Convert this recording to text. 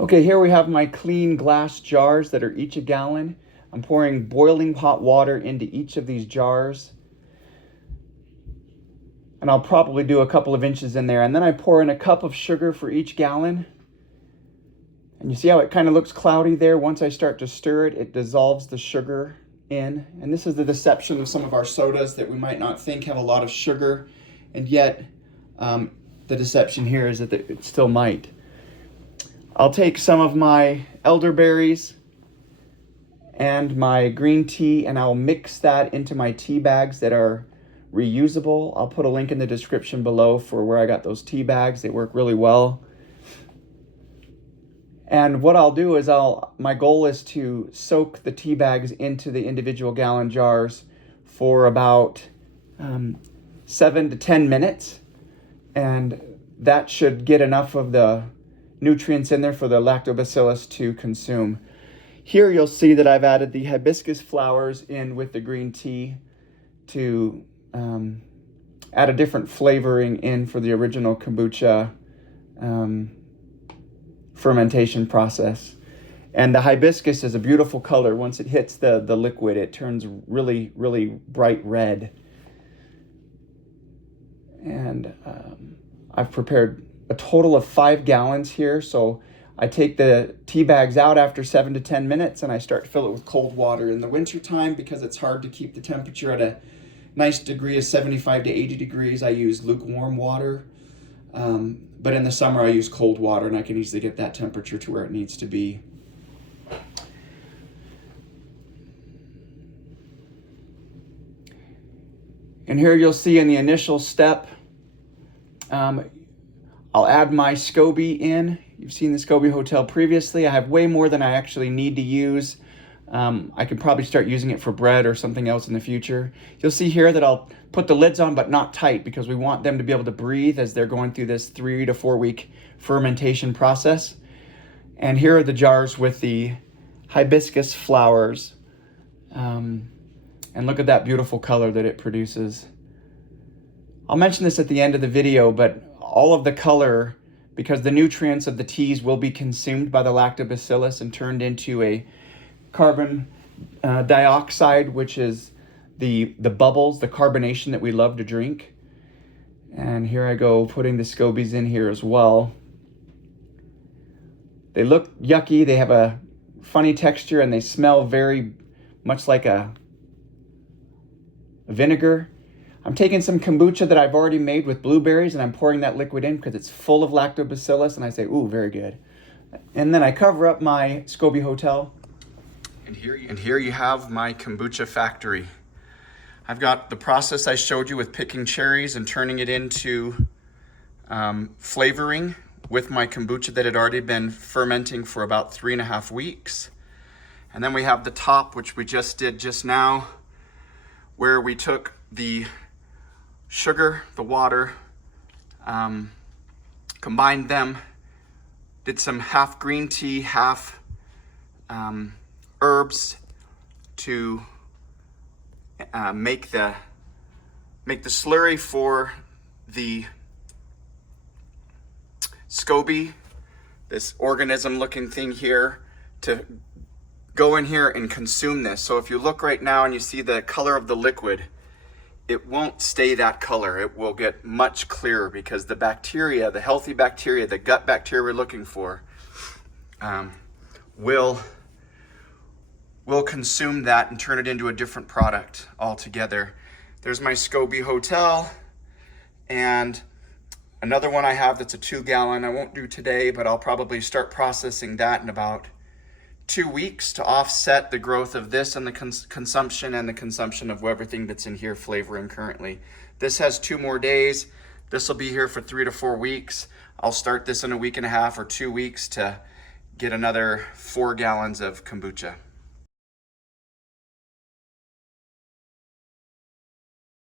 Okay, here we have my clean glass jars that are each a gallon. I'm pouring boiling hot water into each of these jars. And I'll probably do a couple of inches in there. And then I pour in a cup of sugar for each gallon. And you see how it kind of looks cloudy there? Once I start to stir it, it dissolves the sugar in. And this is the deception of some of our sodas that we might not think have a lot of sugar. And yet, the deception here is that it still might. I'll take some of my elderberries and my green tea, and I'll mix that into my tea bags that are reusable. I'll put a link in the description below for where I got those tea bags. They work really well. And what I'll do is my goal is to soak the tea bags into the individual gallon jars for about 7 to 10 minutes. And that should get enough of the nutrients in there for the lactobacillus to consume. Here you'll see that I've added the hibiscus flowers in with the green tea to add a different flavoring in for the original kombucha fermentation process. And the hibiscus is a beautiful color. Once it hits the liquid, it turns really, really bright red. And I've prepared a total of 5 gallons here. So I take the tea bags out after 7 to 10 minutes and I start to fill it with cold water. In the winter time, because it's hard to keep the temperature at a nice degree of 75 to 80 degrees, I use lukewarm water. But in the summer, I use cold water, and I can easily get that temperature to where it needs to be. And here you'll see in the initial step, I'll add my Scoby in. You've seen the Scoby Hotel previously. I have way more than I actually need to use. I could probably start using it for bread or something else in the future. You'll see here that I'll put the lids on, but not tight, because we want them to be able to breathe as they're going through this 3 to 4 week fermentation process. And here are the jars with the hibiscus flowers. And look at that beautiful color that it produces. I'll mention this at the end of the video, but all of the color, because the nutrients of the teas will be consumed by the lactobacillus and turned into a carbon dioxide, which is the bubbles, the carbonation that we love to drink. And here I go putting the Scobies in here as well. They look yucky, they have a funny texture, and they smell very much like a vinegar. I'm taking some kombucha that I've already made with blueberries, and I'm pouring that liquid in because it's full of lactobacillus, and I say, ooh, very good. And then I cover up my Scoby Hotel. And here you have my kombucha factory. I've got the process I showed you with picking cherries and turning it into flavoring with my kombucha that had already been fermenting for about 3.5 weeks. And then we have the top, which we just did just now, where we took the sugar, the water, combined them, did some half green tea, half herbs to make the slurry for the Scoby, this organism looking thing here, to go in here and consume this. So if you look right now and you see the color of the liquid, it won't stay that color. It will get much clearer because the bacteria, the healthy bacteria, the gut bacteria we're looking for, will consume that and turn it into a different product altogether. There's my Scoby Hotel, and another one I have that's a 2-gallon. I won't do today, but I'll probably start processing that in about 2 weeks to offset the growth of this and the consumption and the consumption of everything that's in here flavoring currently. This has 2 more days. This will be here for 3 to 4 weeks. I'll start this in a week and a half or 2 weeks to get another 4 gallons of kombucha.